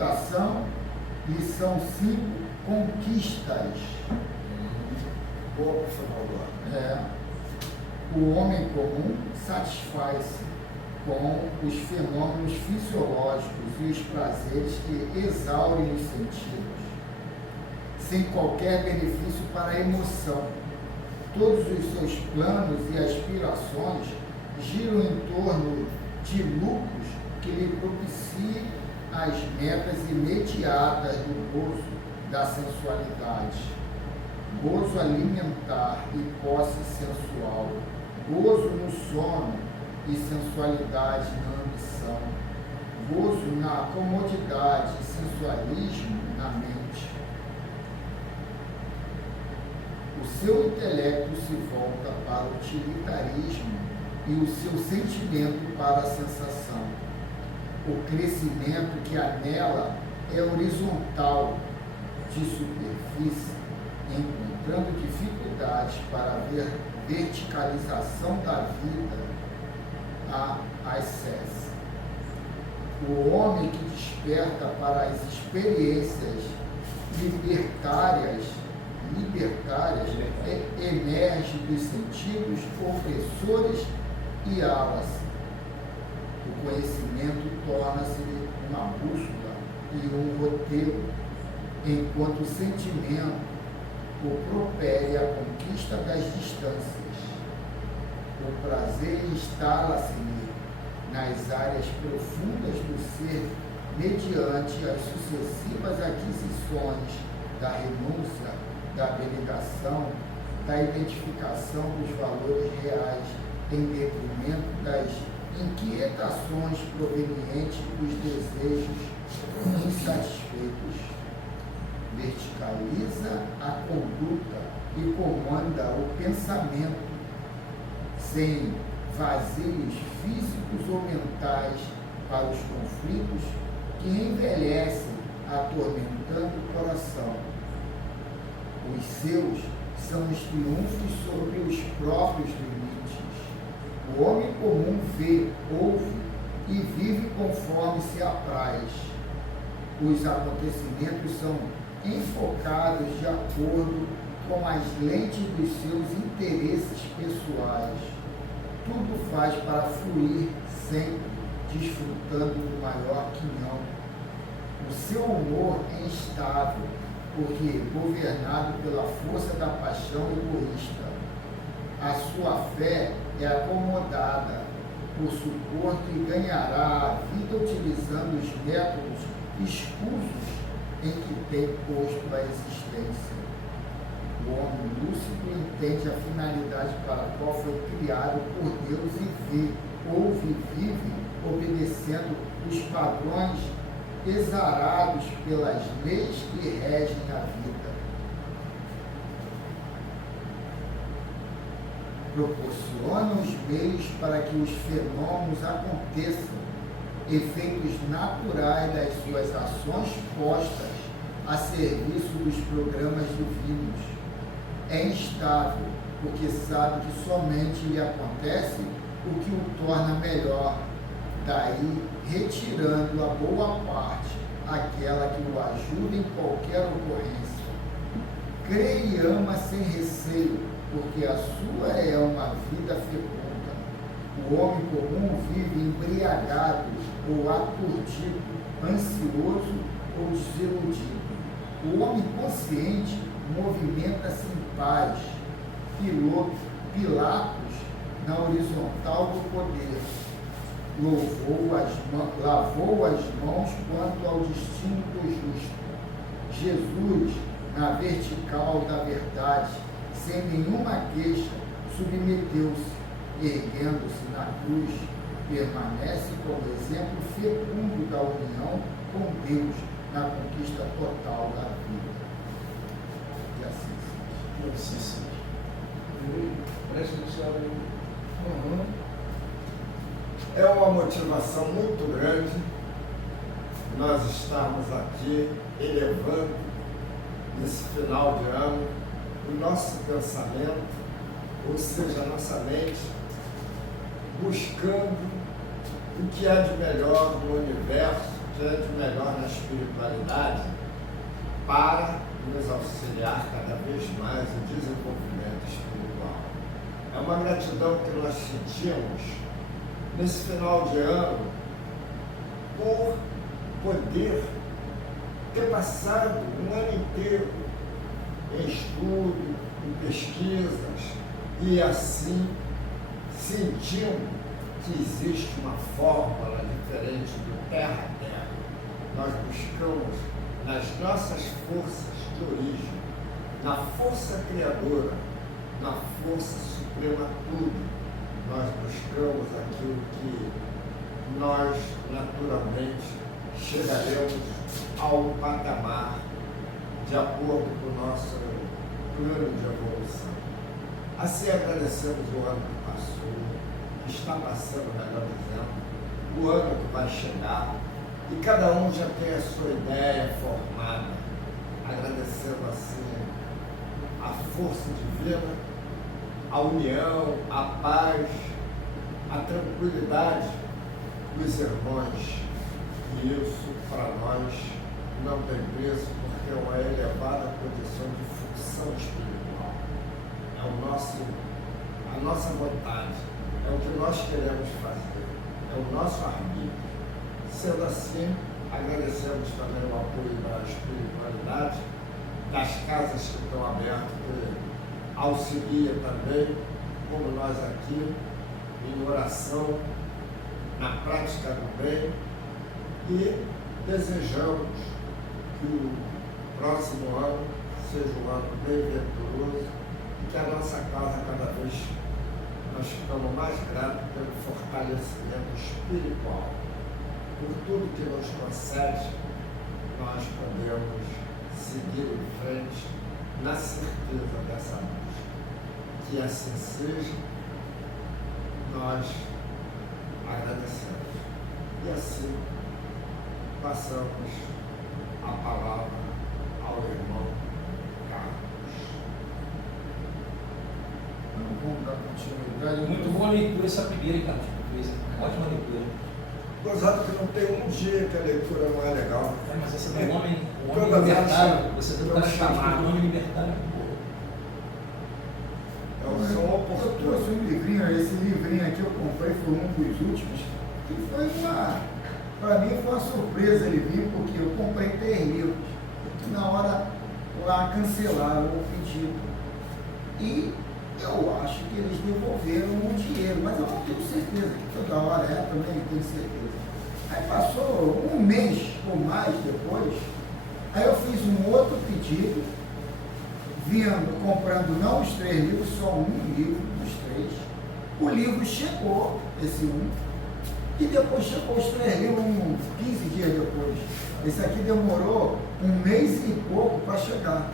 meditação, e são 5 conquistas. Por favor. O homem comum satisfaz-se com os fenômenos fisiológicos e os prazeres que exaurem os sentidos, sem qualquer benefício para a emoção. Todos os seus planos e aspirações giram em torno de lucros que lhe propiciem as metas imediatas do gozo da sensualidade. Gozo alimentar e posse sensual, gozo no sono e sensualidade na ambição, gozo na comodidade e sensualismo na mente. O seu intelecto se volta para o utilitarismo e o seu sentimento para a sensação. O crescimento que anela é horizontal, de superfície, encontrando dificuldades para a verticalização da vida a ascese. O homem que desperta para as experiências libertárias emerge dos sentidos opressores e ala-se. O conhecimento torna-se uma bússola e um roteiro, enquanto o sentimento o propele à conquista das distâncias. O prazer instala-se nas áreas profundas do ser mediante as sucessivas aquisições da renúncia, da abnegação, da identificação dos valores reais em detrimento das inquietações provenientes dos desejos insatisfeitos. Verticaliza a conduta e comanda o pensamento, sem vazios físicos ou mentais para os conflitos que envelhecem atormentando o coração. Os seus são os triunfos sobre os próprios limites. O homem comum vê, ouve e vive conforme se apraz. Os acontecimentos são enfocados de acordo com as lentes dos seus interesses pessoais. Tudo faz para fluir sempre, desfrutando do maior quinhão. O seu humor é instável, porque governado pela força da paixão egoísta. A sua fé é acomodada, por supor que ganhará a vida utilizando os métodos escusos em que tem posto a existência. O homem lúcido entende a finalidade para a qual foi criado por Deus e vê, ouve e vive obedecendo os padrões exarados pelas leis que regem a vida. Proporciona os meios para que os fenômenos aconteçam, efeitos naturais das suas ações postas a serviço dos programas divinos. É instável, porque sabe que somente lhe acontece o que o torna melhor, daí retirando a boa parte, aquela que o ajuda em qualquer ocorrência. Crê e ama sem receio, porque a sua é uma vida fecunda. O homem comum vive embriagado ou aturdido, ansioso ou desiludido. O homem consciente movimenta-se em paz. Pilatos na horizontal do poder. Lavou as mãos quanto ao destino do justo. Jesus, na vertical da verdade, sem nenhuma queixa, submeteu-se, erguendo-se na cruz, permanece como exemplo fecundo da união com Deus na conquista total da vida. E assim seja. E assim seja. Presta atenção aí. É uma motivação muito grande nós estarmos aqui elevando, nesse final de ano, o nosso pensamento, ou seja, a nossa mente, buscando o que há de melhor no universo, esteja melhor na espiritualidade para nos auxiliar cada vez mais no desenvolvimento espiritual. É uma gratidão que nós sentimos nesse final de ano por poder ter passado um ano inteiro em estudo, em pesquisas, e assim sentindo que existe uma fórmula diferente do terra-terra. Nós buscamos nas nossas forças de origem, na força criadora, na força suprema tudo, nós buscamos aquilo que nós naturalmente chegaremos ao patamar de acordo com o nosso plano de evolução. Assim agradecemos o ano que passou, que está passando, melhor dizendo, o ano que vai chegar, e cada um já tem a sua ideia formada, agradecendo assim a força divina, a união, a paz, a tranquilidade dos irmãos. E isso para nós não tem preço, porque é uma elevada condição de função espiritual. É a nossa vontade, é o que nós queremos fazer, é o nosso arbítrio. Sendo assim, agradecemos também o apoio da espiritualidade, das casas que estão abertas, que auxilia também, como nós aqui, em oração, na prática do bem, e desejamos que o próximo ano seja um ano bem venturoso e que a nossa casa cada vez nós ficamos mais gratos pelo fortalecimento espiritual. Por tudo que nos concede, nós podemos seguir em frente na certeza dessa luz. Que assim seja, nós agradecemos. E assim passamos a palavra ao irmão Carlos. Vamos dar continuidade. Muito boa leitura essa primeira, hein, Carlos? Ótima leitura. Gozado que não tem um dia que a leitura não é legal. É, mas essa do homem Todas libertário, as- você está chamado, o homem libertário. São Eu oportunos. trouxe um livrinho, esse livrinho aqui eu comprei, foi um dos últimos, que foi para mim foi uma surpresa ele vir, porque eu comprei 3 livros, e na hora lá cancelaram o pedido. E eu acho que eles devolveram o dinheiro, mas eu não tenho certeza, que toda hora também tenho certeza. Aí passou um mês ou mais depois, aí eu fiz um outro pedido, vindo, comprando não os 3 livros, só um livro dos 3. O livro chegou, esse e depois chegou os 3 livros 15 dias depois. Esse aqui demorou um mês e pouco para chegar.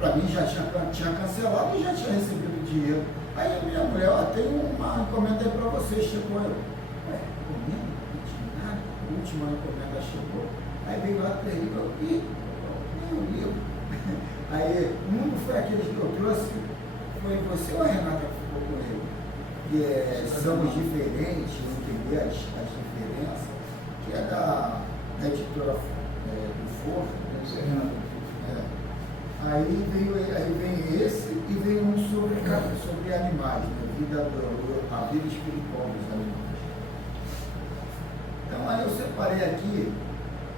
Para mim já tinha cancelado e já tinha recebido o dinheiro. Aí a minha mulher, tem uma encomenda aí para você, chegou. Eu, encomenda? Não tinha nada. A última encomenda chegou. Aí veio lá 3 livros, nem o livro. Aí, um foi aquele que eu trouxe, foi você ou a Renata que ficou com ele? Somos diferentes, entender as diferenças, que é da editora do Forno, né? Aí vem esse e vem um sobre animais, né? A vida espiritual dos animais. Então aí eu separei aqui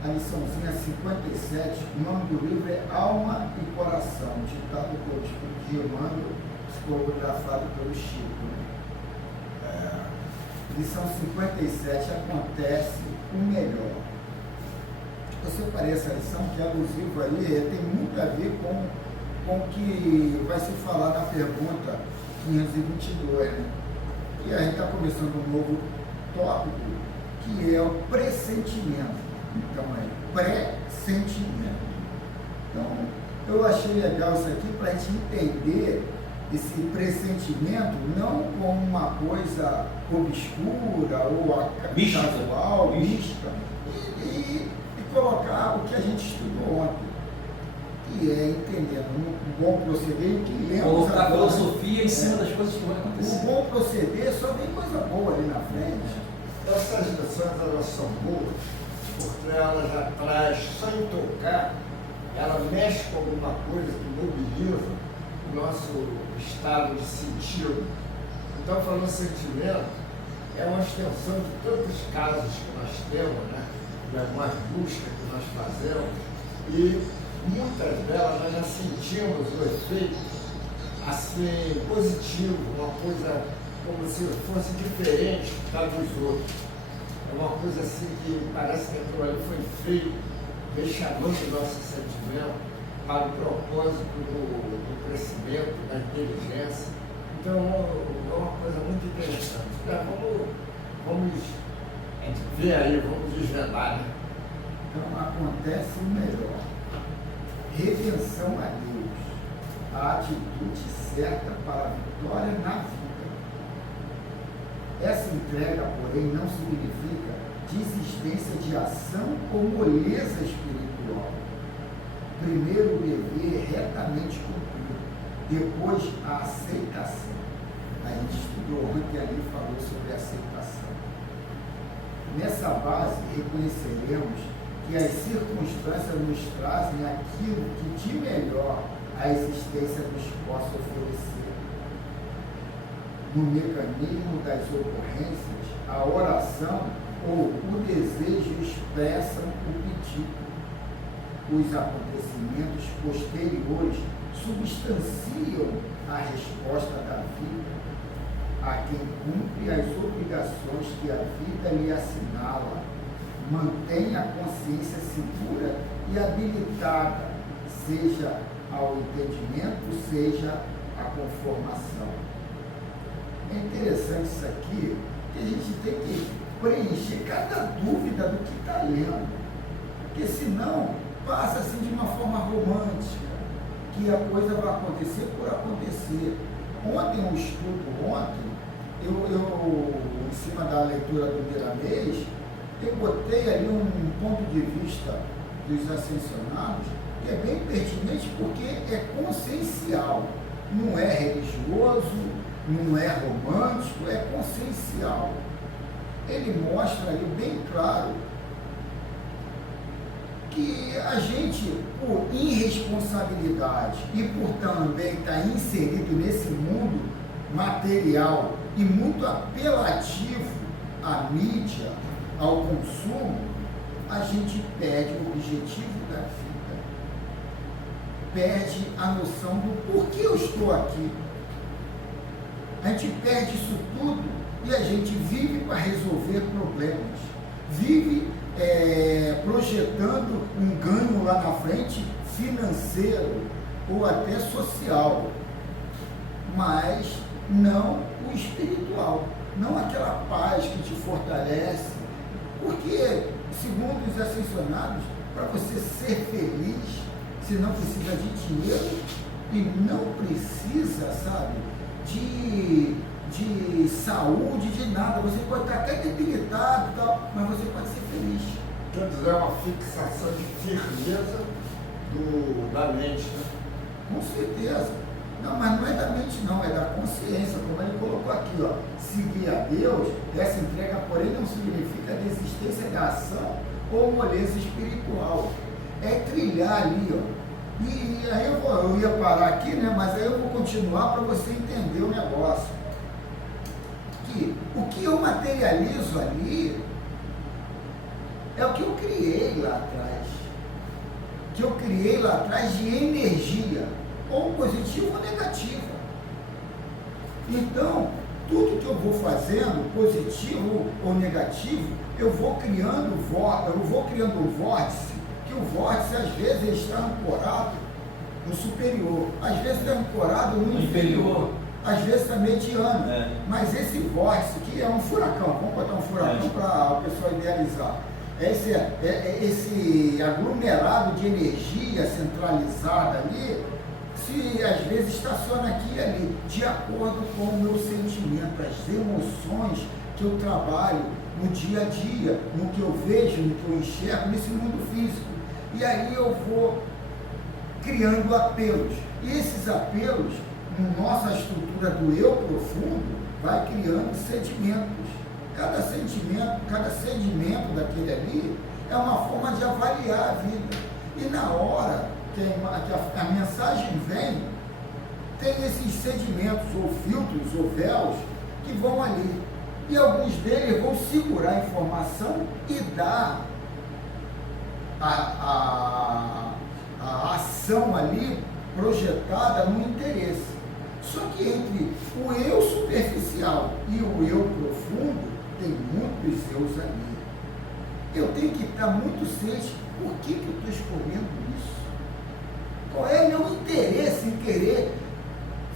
a liçãozinha 57, o nome do livro é Alma e Coração, ditado pelo Espírito de Emmanuel, psicografado pelo Chico. Né? Lição 57, acontece o melhor. Eu separei essa lição, que é alusiva ali, tem muito a ver com o que vai se falar na pergunta 522, né? E a gente está começando um novo tópico, que é o pressentimento. Então, é pressentimento. Então, eu achei legal isso aqui para a gente entender esse pressentimento não como uma coisa obscura ou casual, mística, e colocar o que a gente estudou ontem, que é entendendo um bom proceder, o que lemos colocar agora, filosofia em cima das coisas que vão acontecer. O bom proceder só vem coisa boa ali na frente. Essas lições elas são boas, porque elas já traz, sem tocar, ela mexe com alguma coisa que mobiliza o nosso estado de sentido. Então, falando sentimento, é uma extensão de tantos casos que nós temos, né? De algumas buscas que nós fazemos, e muitas delas nós já sentimos o efeito assim, positivo, uma coisa como se fosse diferente da dos outros. É uma coisa assim que parece que aquilo ali foi feito, chamando o nosso sentimento para o propósito do crescimento, da inteligência. Então, é uma coisa muito interessante. Vamos ver aí, vamos desvendar, né? Então, acontece o melhor. Redenção a Deus, a atitude certa para a vitória na vida. Essa entrega, porém, não significa desistência de ação ou moleza espiritual. Primeiro o dever retamente cumprido, depois a aceitação. A gente estudou ontem ali e falou sobre a aceitação. Nessa base, reconheceremos que as circunstâncias nos trazem aquilo que de melhor a existência nos possa oferecer. No mecanismo das ocorrências, a oração ou o desejo expressam o pedido. Os acontecimentos posteriores substanciam a resposta da vida a quem cumpre as obrigações que a vida lhe assinala, mantém a consciência segura e habilitada, seja ao entendimento, seja à conformação. É interessante isso aqui, que a gente tem que preencher cada dúvida do que está lendo, porque senão passa assim de uma forma romântica, que a coisa vai acontecer por acontecer. Ontem, um estudo, eu em cima da leitura do Miramês, eu botei ali um ponto de vista dos ascensionados, que é bem pertinente porque é consciencial, não é religioso, não é romântico, é consciencial. Ele mostra ali bem claro que a gente, por irresponsabilidade e por também estar inserido nesse mundo material e muito apelativo à mídia, ao consumo, a gente perde o objetivo da vida, perde a noção do porquê eu estou aqui. A gente perde isso tudo e a gente vive para resolver problemas, vive projetando um ganho lá na frente financeiro ou até social, mas não o espiritual, não aquela paz que te fortalece, porque, segundo os ascensionados, para você ser feliz, você não precisa de dinheiro e não precisa, sabe, de saúde, de nada. Você pode estar até debilitado, tal, mas você pode ser feliz. Quer dizer, é uma fixação de firmeza da mente, né? Com certeza. Não, mas não é da mente não, é da consciência, como ele colocou aqui, ó. Seguir a Deus, essa entrega, porém, não significa desistência da ação ou moleza espiritual. É trilhar ali, ó. E aí eu ia parar aqui, né? Mas aí eu vou continuar para você entender o negócio. Que o que eu materializo ali é o que eu criei lá atrás. Que eu criei lá atrás de energia, ou positiva ou negativa. Então, tudo que eu vou fazendo, positivo ou negativo, eu vou criando um vórtice, que o vórtice às vezes está ancorado no superior, às vezes está ancorado no inferior, às vezes está mediano. Mas esse vórtice que é um furacão, vamos botar um furacão para o pessoal idealizar. Esse aglomerado de energia centralizada ali, se às vezes estaciona aqui e ali, de acordo com o meu sentimento, as emoções que eu trabalho no dia a dia, no que eu vejo, no que eu enxergo, nesse mundo físico. E aí eu vou criando apelos. E esses apelos, na nossa estrutura do eu profundo, vai criando sedimentos. Cada sentimento, cada sedimento daquele ali é uma forma de avaliar a vida. E na hora que a mensagem vem, tem esses sedimentos, ou filtros, ou véus, que vão ali. E alguns deles vão segurar a informação e dar a ação ali projetada no interesse. Só que entre o eu superficial e o eu profundo, tem muitos eus ali. Eu tenho que estar muito ciente por que eu estou escolhendo isso. Qual é o meu interesse em querer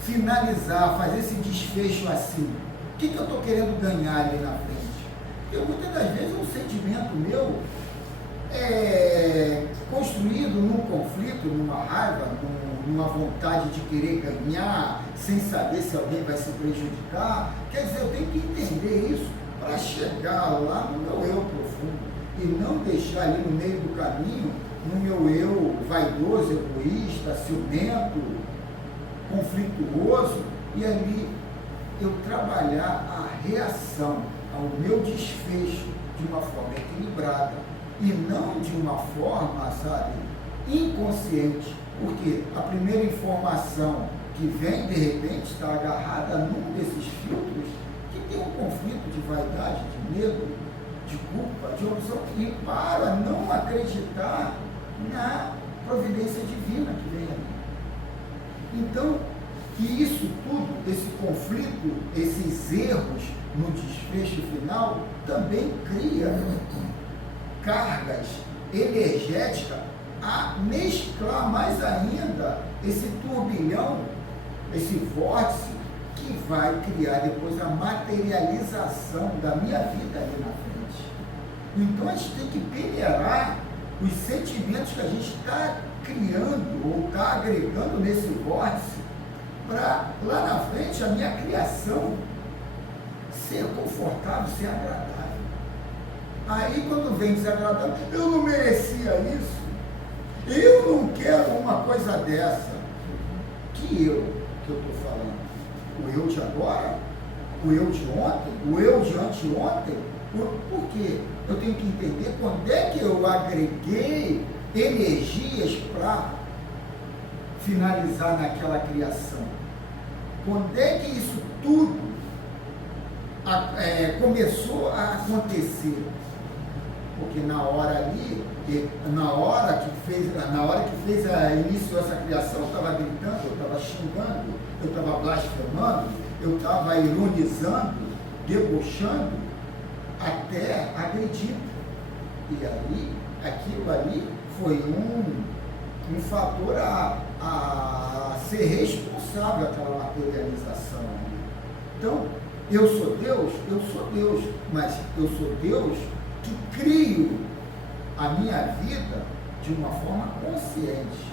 finalizar, fazer esse desfecho assim? O que eu estou querendo ganhar ali na frente? Porque muitas das vezes um sentimento meu é construído num conflito, numa raiva, numa vontade de querer ganhar, sem saber se alguém vai se prejudicar. Quer dizer, eu tenho que entender isso para chegar lá no meu eu profundo e não deixar ali no meio do caminho, no meu eu vaidoso, egoísta, ciumento, conflituoso, e ali eu trabalhar a reação ao meu desfecho de uma forma equilibrada e não de uma forma, sabe, inconsciente, porque a primeira informação que vem, de repente, está agarrada num desses filtros que tem um conflito de vaidade, de medo, de culpa, de opção, e para não acreditar na providência divina que vem ali. Então, que isso tudo, esse conflito, esses erros no desfecho final, também cria cargas energéticas a mesclar mais ainda esse turbilhão, esse vórtice que vai criar depois a materialização da minha vida ali na frente. Então a gente tem que peneirar os sentimentos que a gente está criando ou está agregando nesse vórtice para lá na frente a minha criação ser confortável, ser agradável. Aí quando vem desagradável, eu não merecia isso, eu não quero uma coisa dessa. Que eu estou falando? O eu de agora? O eu de ontem? O eu de anteontem? Por quê? Eu tenho que entender quando é que eu agreguei energias para finalizar naquela criação. Quando é que isso tudo começou a acontecer? Porque na hora ali, na hora que iniciou essa criação, eu estava gritando, eu estava xingando, eu estava blasfemando, eu estava ironizando, debochando, até agredindo. E aí, aquilo ali foi um fator a ser responsável aquela materialização ali. Então, eu sou Deus, mas eu sou Deus que crio a minha vida de uma forma consciente.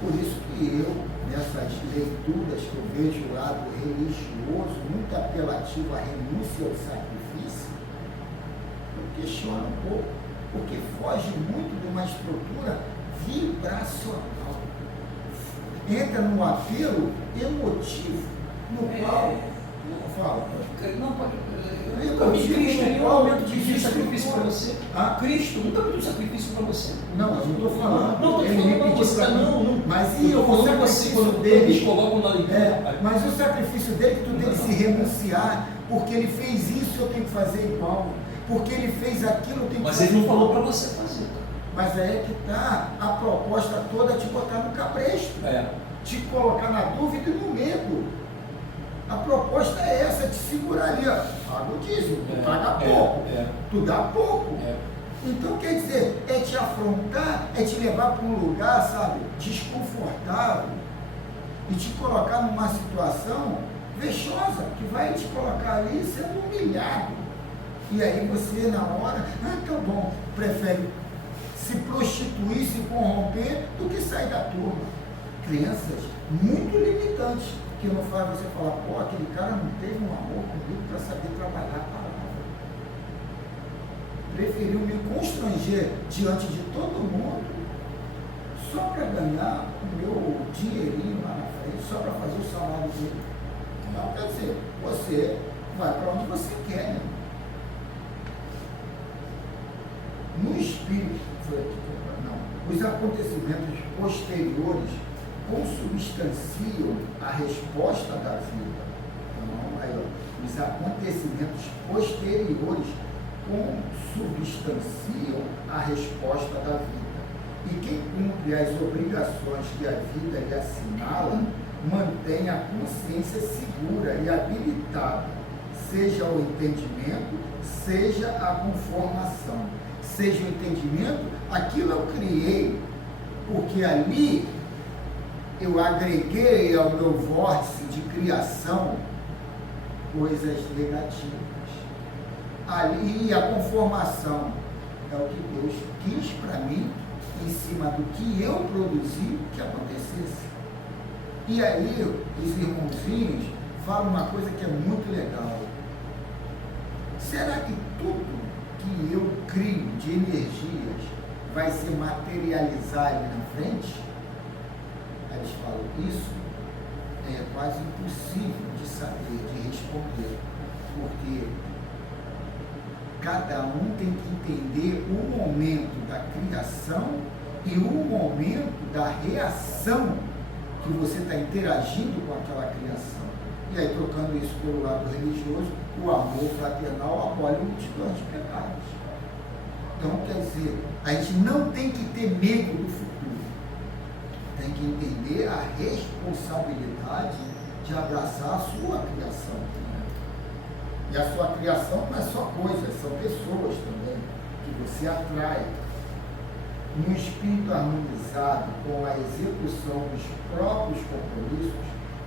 Por isso que eu, nessas leituras que eu vejo o lado religioso, muito apelativo à renúncia ao sacrifício, eu questiono um pouco, porque foge muito de uma estrutura vibracional. Entra no apelo emotivo, no qual... Não fala. Não, pode. Cristo em nenhum momento pediu sacrifício para você. Cristo nunca pediu sacrifício para você. Não, eu não estou falando. Não, estou falando para você. Não. Mas e o sacrifício dele? Eles colocam na leitura. Mas o sacrifício dele, tu tem que se renunciar, porque ele fez isso, eu tenho que fazer igual. Porque ele fez aquilo, eu tenho que fazer. Mas ele não falou para você fazer. Mas aí é que está a proposta toda, te botar no cabresto. Te colocar na dúvida e no medo. A proposta é essa, te segurar ali, ó. Paga o dízimo, tu paga pouco, tu dá pouco. Então, quer dizer, é te afrontar, é te levar para um lugar, sabe, desconfortável e te colocar numa situação vexosa, que vai te colocar ali sendo humilhado. E aí você, na hora, tá bom, prefere se prostituir, se corromper, do que sair da turma. Crenças muito limitantes, que não faz você falar, pô, aquele cara não teve um amor comigo para saber trabalhar a palavra. Preferiu me constranger diante de todo mundo só para ganhar o meu dinheirinho lá na frente, só para fazer o salário dele. Então, quer dizer, você vai para onde você quer, né? No espírito, não, os acontecimentos posteriores consubstanciam a resposta da vida. Então, aí, ó, os acontecimentos posteriores consubstanciam a resposta da vida. E quem cumpre as obrigações que a vida lhe assinala, mantém a consciência segura e habilitada, seja o entendimento, seja a conformação. Seja o entendimento, aquilo eu criei, porque ali eu agreguei ao meu vórtice de criação coisas negativas. Ali a conformação é o que Deus quis para mim, em cima do que eu produzi, que acontecesse. E aí, os irmãozinhos falam uma coisa que é muito legal. Será que tudo que eu crio de energias vai se materializar ali na frente? Aí eles falam, isso é quase impossível de saber, de responder, porque cada um tem que entender o momento da criação e o momento da reação que você está interagindo com aquela criação. E aí, trocando isso pelo lado religioso, o amor fraternal abole multidões de pecados. Então, quer dizer, a gente não tem que ter medo do futuro. Tem que entender a responsabilidade de abraçar a sua criação. E a sua criação não é só coisas, são pessoas também, que você atrai. No espírito harmonizado com a execução dos próprios compromissos,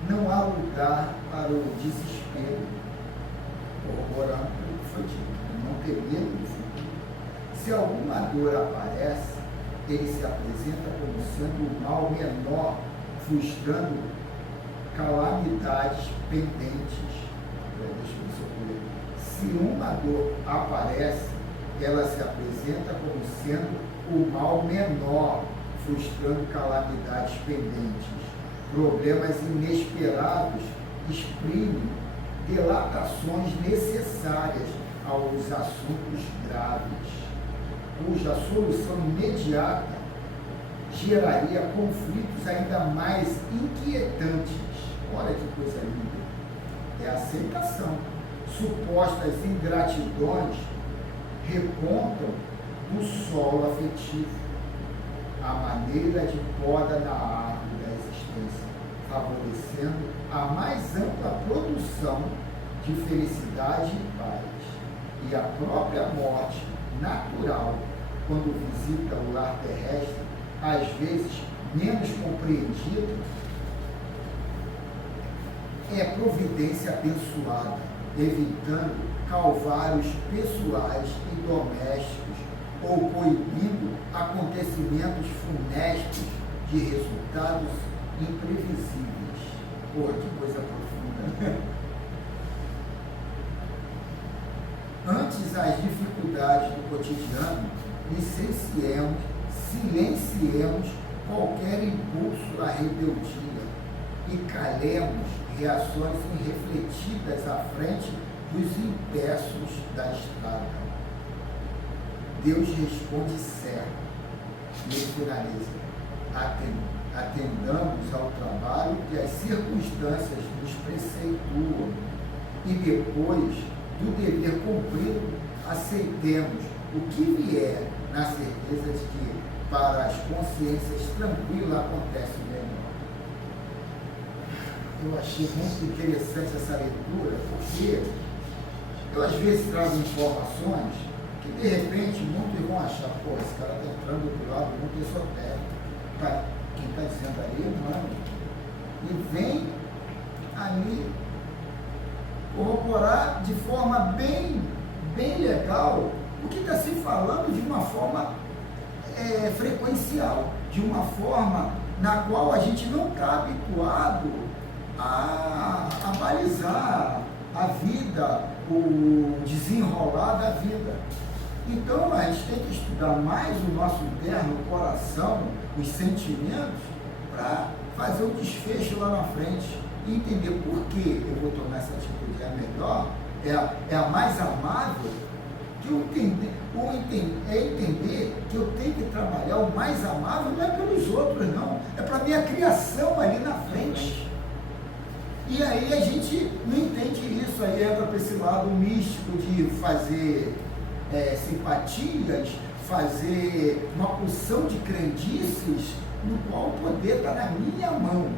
não há lugar para o desespero, corroborando o que foi dito, não ter medo do futuro. Se alguma dor aparece, ele se apresenta como sendo o mal menor, frustrando calamidades pendentes. Se uma dor aparece, ela se apresenta como sendo o mal menor, frustrando calamidades pendentes. Problemas inesperados exprimem dilatações necessárias aos assuntos graves, cuja solução imediata geraria conflitos ainda mais inquietantes. Olha que coisa linda! É a aceitação. Supostas ingratidões repontam do solo afetivo, a maneira de poda na árvore da existência, favorecendo a mais ampla produção de felicidade e paz. E a própria morte natural, quando visita o lar terrestre, às vezes menos compreendida, é providência abençoada, evitando calvários pessoais e domésticos ou coibindo acontecimentos funestos de resultados imprevisíveis. Pô, que coisa profunda. Antes as dificuldades do cotidiano, silenciemos qualquer impulso à rebeldia e calemos reações irrefletidas à frente dos impeços da estrada. Deus responde certo. E ele finaliza: atendamos ao trabalho que as circunstâncias nos preceituam e depois do dever cumprido, aceitemos o que vier, na certeza de que para as consciências tranquilas acontece melhor. Eu achei muito interessante essa leitura, porque eu às vezes trago informações que de repente muitos vão achar, pô, esse cara está entrando do lado muito esotérico. Tá? Quem está dizendo ali é humano. E vem ali corroborar de forma bem legal o que está se falando de uma forma frequencial, de uma forma na qual a gente não está habituado a balizar a vida, o desenrolar da vida. Então a gente tem que estudar mais o nosso interno, o coração, os sentimentos, para fazer o desfecho lá na frente e entender por que eu vou tomar essa atitude. É melhor é a mais amável, que entender que eu tenho que trabalhar o mais amável não é pelos outros, não, é para a minha criação ali na frente. E aí a gente não entende isso, aí entra para esse lado místico de fazer simpatias, fazer uma porção de crendices, no qual o poder está na minha mão,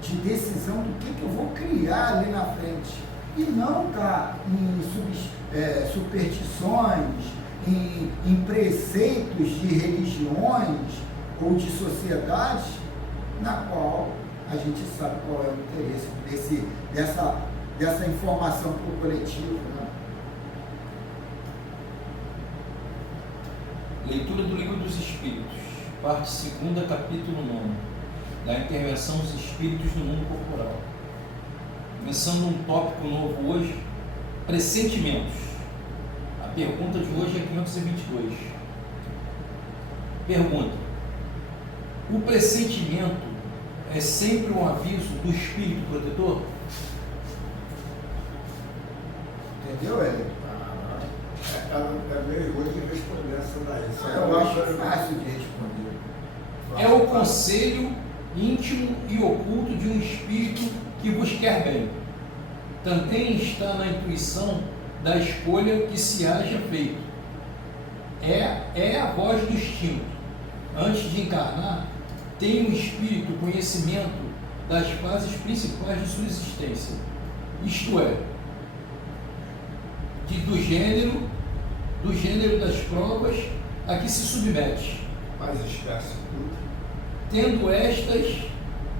de decisão do que eu vou criar ali na frente. E não está em superstições, em preceitos de religiões ou de sociedades, na qual a gente sabe qual é o interesse dessa informação para o coletivo. Né? Leitura do Livro dos Espíritos, parte 2, capítulo 9, da intervenção dos espíritos no mundo corporal. Começando um tópico novo hoje, pressentimentos. A pergunta de hoje é 522. Pergunta: o pressentimento é sempre um aviso do espírito protetor? Entendeu, Hélio? É meio ruim de responder essa daí. Eu acho fácil de responder. É o conselho íntimo e oculto de um espírito que vos quer bem. Também está na intuição da escolha que se haja feito. É a voz do instinto. Antes de encarnar, tem o espírito conhecimento das fases principais de sua existência, isto é, do gênero das provas a que se submete. Mas esquece tudo.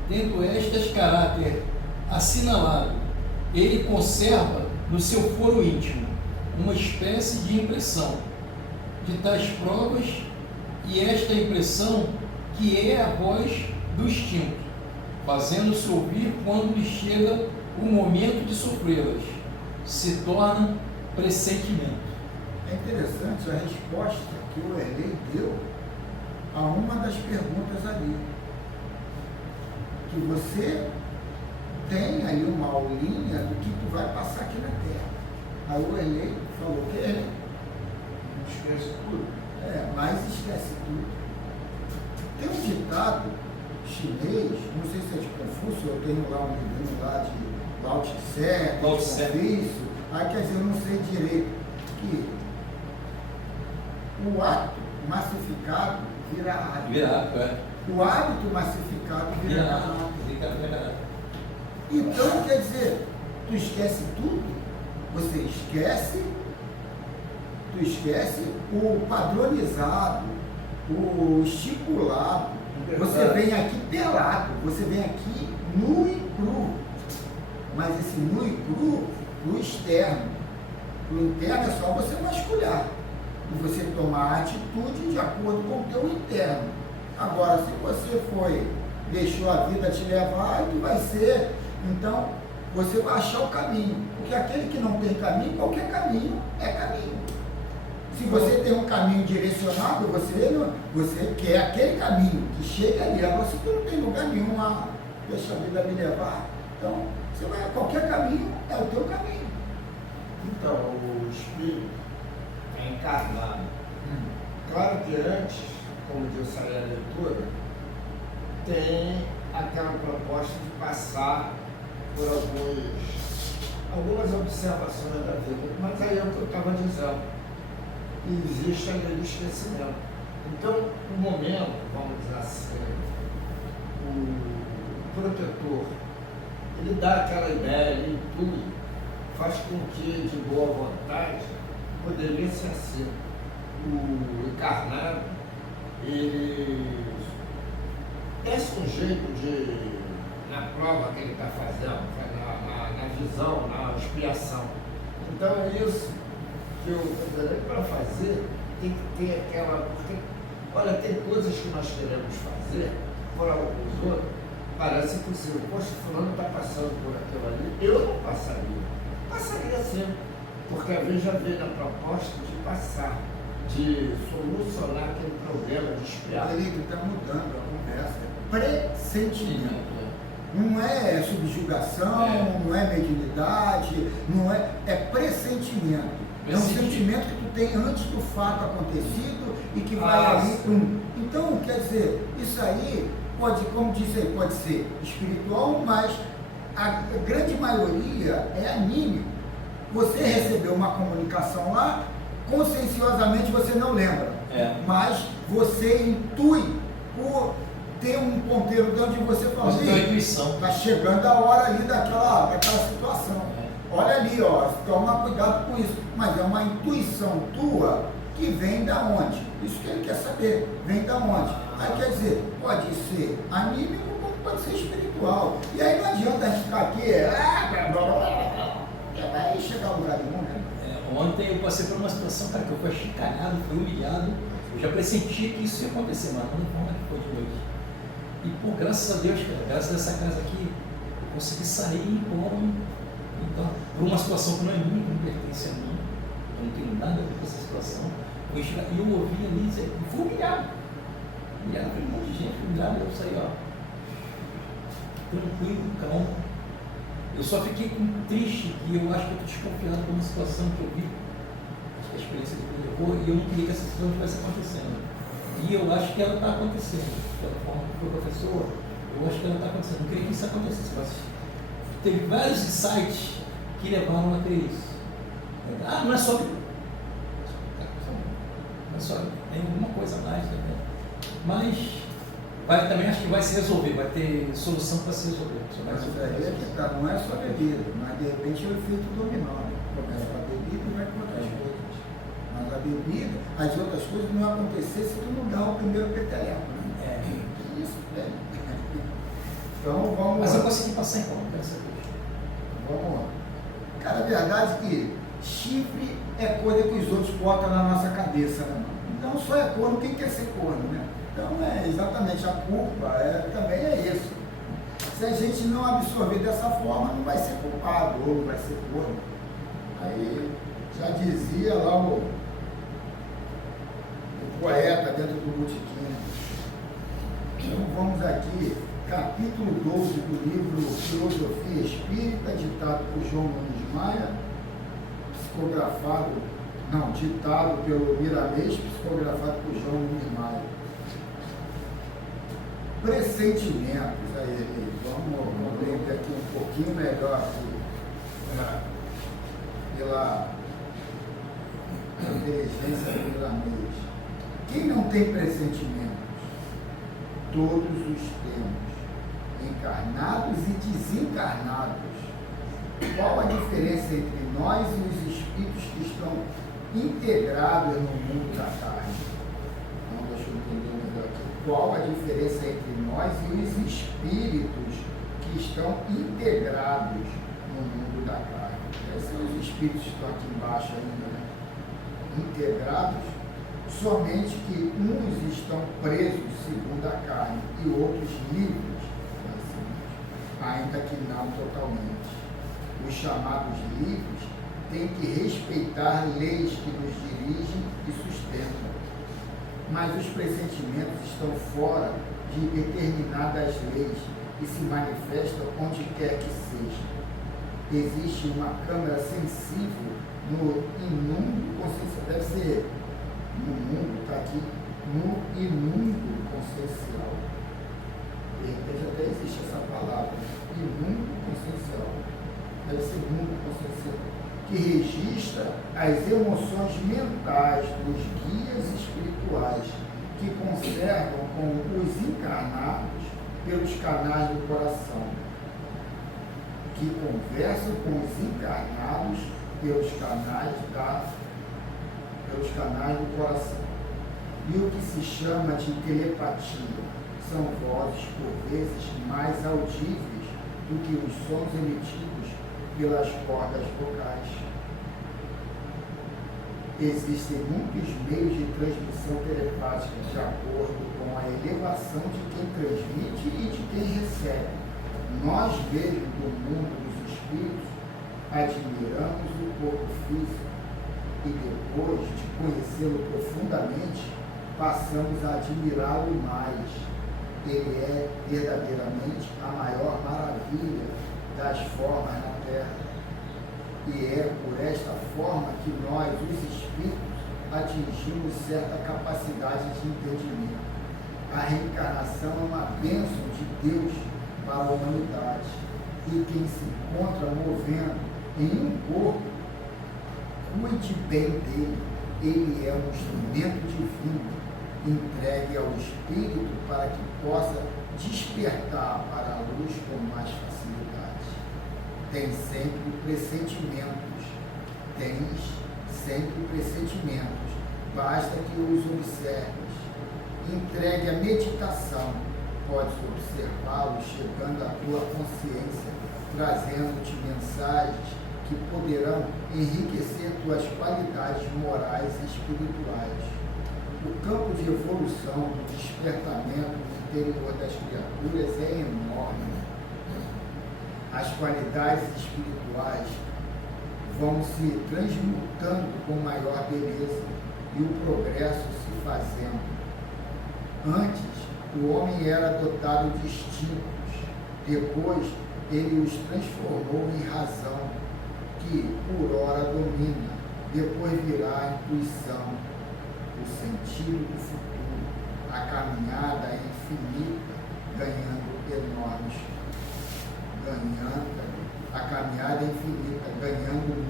Tendo estas caráter assinalado, ele conserva no seu foro íntimo uma espécie de impressão de tais provas, e esta impressão que é a voz do instinto, fazendo-se ouvir quando lhe chega o momento de sofrê-las, se torna pressentimento. É interessante a resposta que o Erlei deu a uma das perguntas ali. Que você tem aí uma aulinha do que tu vai passar aqui na Terra. Aí o Erlei falou que Erlei Não esquece tudo. mas esquece tudo. Tem um ditado chinês, não sei se é de Confúcio, eu tenho lá um livrinho lá de Lao Tse, Confúcio, aí quer dizer, eu não sei direito, que o ato massificado vira hábito. O hábito massificado vira hábito. Então, quer dizer, tu esquece tudo, você esquece, tu esquece o padronizado, o estipulado, você vem aqui pelado, você vem aqui nu e cru, mas esse nu e cru, pro externo, pro interno é só você vasculhar, e você tomar atitude de acordo com o teu interno. Agora, se você deixou a vida te levar, tu vai ser, então, você vai achar o caminho, porque aquele que não tem caminho, qualquer caminho é caminho. Se você tem um caminho direcionado, você quer aquele caminho que chega ali. Agora, se tu não tem lugar nenhum, deixa a vida me levar, então, você vai, qualquer caminho é o teu caminho. Então, o espírito é encarnado. Claro que antes, como disse aí a leitura, tem aquela proposta de passar por algumas observações da vida. Mas aí é o que eu estava dizendo. E existe a lei do esquecimento. Então, no momento, vamos dizer assim, o protetor, ele dá aquela ideia, ele intui, faz com que, de boa vontade, poderia ser assim. O encarnado, ele desce um jeito de, na prova que ele está fazendo, na visão, na expiação. Então é isso que eu estou dizendo, para fazer, tem que ter aquela. Porque, olha, tem coisas que nós queremos fazer, por alguns outros, parece impossível. Poxa, fulano está passando por aquilo ali, eu não passaria. Passaria sim, porque a vezes já veio na proposta de passar, de solucionar aquele problema, de expiar. Ele está mudando a conversa. Pressentimento. Não é subjugação, não é mediunidade, não é, é pressentimento. É um sentimento que tu tem antes do fato acontecido e que vai ali. Então, quer dizer, isso aí pode, como disse aí, pode ser espiritual, mas a grande maioria é anímico. Você recebeu uma comunicação lá, conscienciosamente você não lembra, mas você intui por ter um ponteiro dentro de você falando, está chegando a hora ali daquela situação. Olha ali, ó, toma cuidado com isso. Mas é uma intuição tua que vem da onde? Isso que ele quer saber, vem da onde? Aí quer dizer, pode ser anímico como pode ser espiritual. E aí não adianta a gente ficar aqui, vai chegar ao lugar nenhum, né? Ontem eu passei por uma situação, cara, que eu fui chicanado, fui humilhado. Eu já pressentia que isso ia acontecer, mas não forma que foi de noite. E por graças a Deus, cara, graças a essa casa aqui, eu consegui sair então, por uma situação que não é minha, que não pertence a mim, eu não tenho nada a ver com essa situação. E eu ouvi ali dizer, e fui humilhado. Humilhado por um monte de gente, humilhado, eu saí, ó, tranquilo, calmo. Eu só fiquei triste e eu acho que eu estou desconfiado por uma situação que eu vi, acho que a experiência que me levou, e eu não queria que essa situação estivesse acontecendo. E eu acho que ela está acontecendo, pela forma que foi professor, eu acho que ela está acontecendo. Eu não queria que isso acontecesse, mas teve vários insights que levaram a crer isso. Não é só Bíblia. Não é só Bíblia. Tem alguma coisa a mais também. Mas também acho que vai se resolver, vai ter solução para se resolver. Mas aí é que tá, não é só bebida, mas de repente é o efeito dominó. Começa com a bebida e vai com outras coisas. Mas a bebida, as outras coisas não iam acontecer se tu não dá o primeiro peteleco. Né? É isso, velho. Então vamos. Mas eu consegui passar em conta, graças a Deus. Vamos lá. Cara, a verdade é que chifre é coisa que os outros botam na nossa cabeça, né, mano? Então só é corno quem quer ser corno, né? Então é exatamente a culpa, também é isso. Se a gente não absorver dessa forma, não vai ser culpado ou não vai ser corno. Aí já dizia lá o poeta dentro do botequim. Então vamos aqui, capítulo 12 do livro Filosofia Espírita, ditado por João Nunes Maia, ditado pelo Miramês, psicografado por João Nunes Maia. Pressentimentos, aí, vamos ler aqui um pouquinho melhor aqui, pela inteligência do Miramês. Quem não tem pressentimentos? Todos os temos, encarnados e desencarnados. Qual a diferença entre nós e os espíritos que estão integrados no mundo da carne? Então, deixa eu entender melhor aqui. Qual a diferença entre nós e os espíritos que estão integrados no mundo da carne? Esses são os espíritos que estão aqui embaixo ainda, né? Integrados, somente que uns estão presos segundo a carne e outros livres, ainda que não totalmente. Os chamados livres têm que respeitar leis que nos dirigem e sustentam, mas os pressentimentos estão fora de determinadas leis e se manifestam onde quer que seja. Existe uma câmara sensível no imundo consciencial, deve ser no mundo, está aqui, no imundo consciencial. De repente até existe essa palavra, imundo consciencial. Deve ser mundo consciencial, que registra as emoções mentais dos guias espirituais, que conservam com os encarnados pelos canais do coração, que conversam com os encarnados pelos canais do coração. E o que se chama de telepatia são vozes, por vezes, mais audíveis do que os sons emitidos pelas cordas vocais. Existem muitos meios de transmissão telepática de acordo com a elevação de quem transmite e de quem recebe. Nós mesmos do mundo dos espíritos admiramos o corpo físico e depois de conhecê-lo profundamente, passamos a admirá-lo mais. Ele é verdadeiramente a maior maravilha das formas na terra. E é por esta forma que nós, os espíritos, atingimos certa capacidade de entendimento. A reencarnação é uma bênção de Deus para a humanidade. E quem se encontra movendo em um corpo, cuide bem dele. Ele é um instrumento divino, entregue ao Espírito para que possa despertar para a luz com mais facilidade. Tem sempre pressentimentos, basta que os observes. Entregue a meditação, podes observá-los chegando à tua consciência, trazendo-te mensagens que poderão enriquecer tuas qualidades morais e espirituais. O campo de evolução do despertamento no interior das criaturas é enorme. As qualidades espirituais vão se transmutando com maior beleza e o progresso se fazendo. Antes, o homem era dotado de instintos, depois ele os transformou em razão, que por ora domina, depois virá a intuição, o sentido do futuro, a caminhada é infinita, ganhando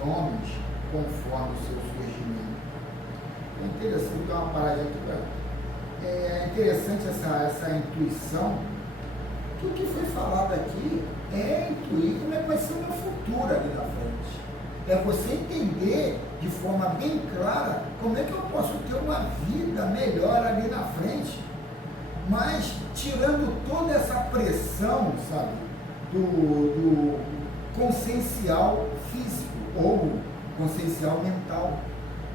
nomes conforme o seu surgimento. É interessante, dar uma parada aqui, é interessante essa intuição, que o que foi falado aqui é intuir como é que vai ser o meu futuro ali na frente. É você entender de forma bem clara como é que eu posso ter uma vida melhor ali na frente, mas tirando toda essa pressão, sabe, do consciencial físico ou consciencial mental,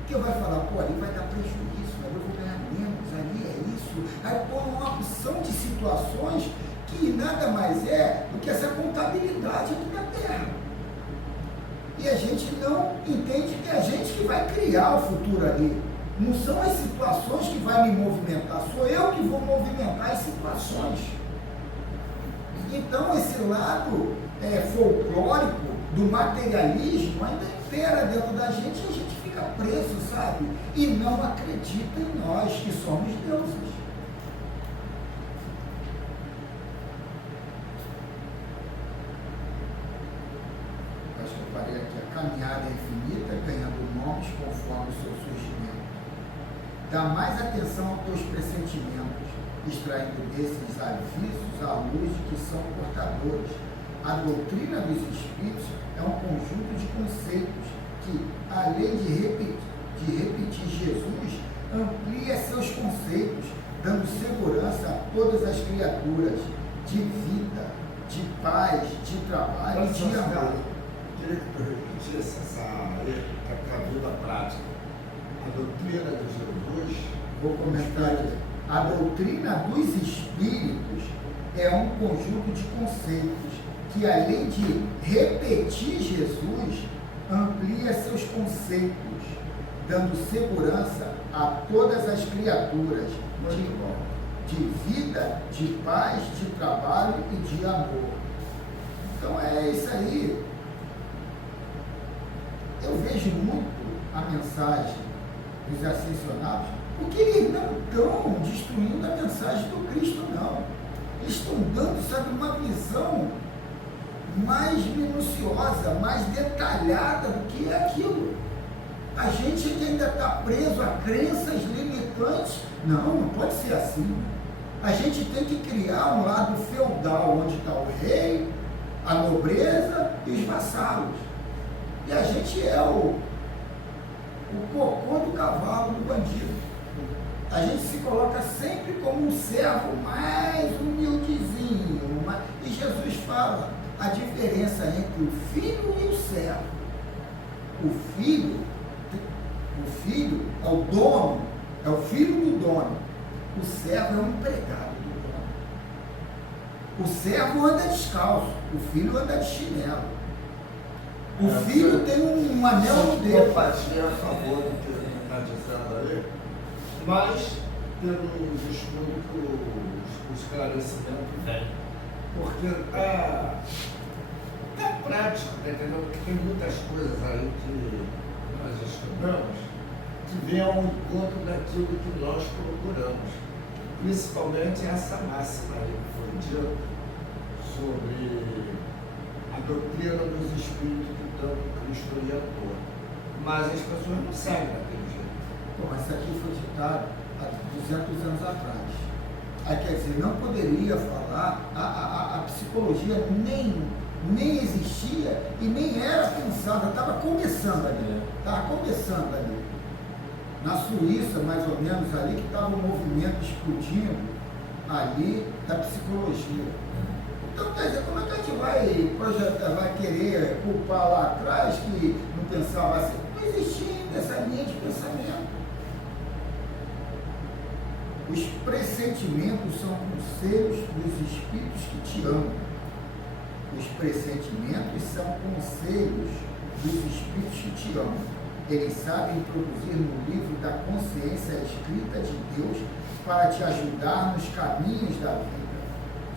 que vai falar, pô, ali vai dar prejuízo, ali eu vou ganhar menos, ali é isso, aí põe uma opção de situações que nada mais é do que essa contabilidade aqui na Terra. E a gente não entende que é a gente que vai criar o futuro ali. Não são as situações que vai me movimentar, sou eu que vou movimentar as situações. Então esse lado folclórico do materialismo ainda impera dentro da gente e a gente fica preso, sabe? E não acredita em nós que somos deuses. Acho que eu parei aqui. A caminhada é infinita, ganhando nomes conforme o seu surgimento. Dá mais atenção aos teus pressentimentos, extraindo desses avisos a luz de que são portadores. A doutrina dos espíritos é um conjunto de conceitos que, além de repetir Jesus, amplia seus conceitos, dando segurança a todas as criaturas, de vida, de paz, de trabalho e de amor. Queria que tu repetisse essa aí, para a vida prática. A doutrina de Jesus. Vou comentar aqui. A doutrina dos espíritos é um conjunto de conceitos que, além de repetir Jesus, amplia seus conceitos, dando segurança a todas as criaturas de vida, de paz, de trabalho e de amor. Então é isso aí. Eu vejo muito a mensagem dos ascensionados, porque eles não estão destruindo a mensagem do Cristo, não. Eles estão dando, sabe, uma visão mais minuciosa, mais detalhada do que é aquilo. A gente ainda está preso a crenças limitantes. Não pode ser assim. A gente tem que criar um lado feudal, onde está o rei, a nobreza e os vassalos. E a gente é o cocô do cavalo do bandido. A gente se coloca sempre como um servo mais humildezinho. E Jesus fala a diferença entre o filho e o servo. O filho é o dono, é o filho do dono. O servo é um empregado do dono. O servo anda descalço, o filho anda de chinelo. O filho tem um anel no dedo. Eu partilho a favor do que ele está dizendo aí, mas pelos estudos que o esclarecimento vem. Porque é prático, tá entendendo? Porque tem muitas coisas aí que nós estudamos que vêm ao encontro daquilo que nós procuramos. Principalmente essa máxima aí que foi dita sobre a doutrina dos espíritos que tanto Cristo orientou. Mas as pessoas não seguem daquele jeito. Bom, mas isso aqui foi ditado há 200 anos atrás. Aí, quer dizer, não poderia falar, a psicologia nem existia e nem era pensada, estava começando ali. Na Suíça, mais ou menos, ali que estava um movimento explodindo ali da psicologia. Então, quer dizer, como é que a gente vai projetar, vai querer culpar lá atrás que não pensava assim? Não existia ainda essa linha de pensamento. Os pressentimentos são conselhos dos espíritos que te amam. Os pressentimentos são conselhos dos espíritos que te amam. Eles sabem introduzir no livro da consciência escrita de Deus para te ajudar nos caminhos da vida,